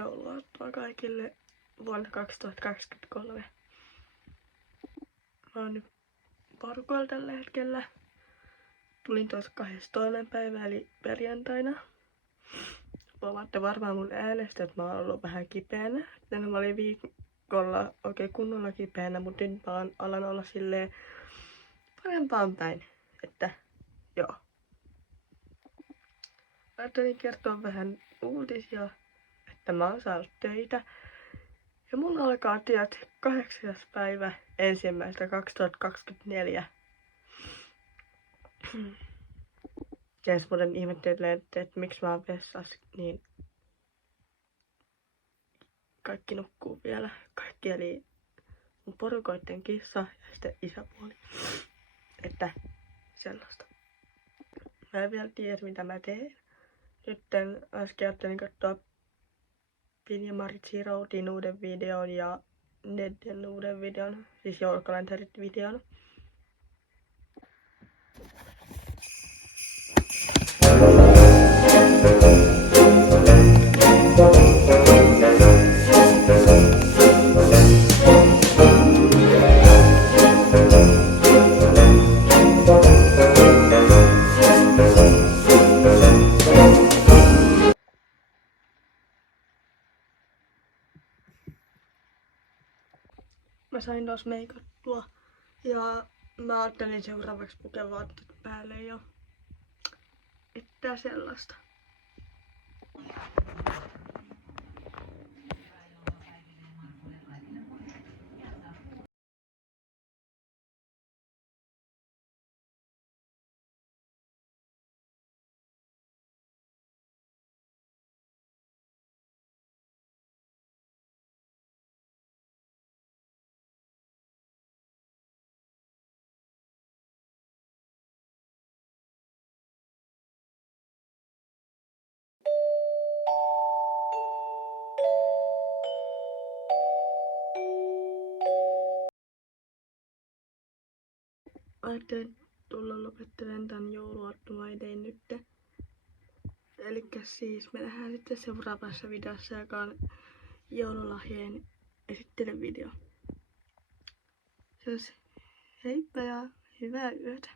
jouluaattoa kaikille vuonna 2023. Mä oon nyt porukoilla tällä hetkellä. Tulin tuossa 2. päivä eli perjantaina. Huomaatte varmaan mun äänestä, että mä oon ollut vähän kipeänä. Mä olin viikolla oikein kunnolla kipeänä, mutta nyt mä alan olla silleen parempaan päin. Että joo. Ajattelin kertoa vähän uutisia, että mä oon saanut töitä. Ja mulla alkaa työt 8. päivä 1.2024. Ja muuten ihmettelee, että miksi mä oon vessassa, niin kaikki nukkuu vielä. Kaikki eli mun porukoitten kissa ja sitten isäpuoli. Että sellaista. Mä en vielä tiedä, mitä mä teen. Nyt äsken ajattelin katsoa Pinja Marit Siroudin uuden videon ja Nedden uuden videon, siis joulukalenterit videon. Mä sain taas meikattua ja mä ajattelin seuraavaksi pukea vaatteet päälle ja että sellaista. Ajattelin tulla lopettelemaan tän jouluaattomaideen nytte. Elikkäs siis me nähdään sitten seuraavassa videossa, joka on joululahjojen esittelyvideo. Siis heippa ja hyvää yötä!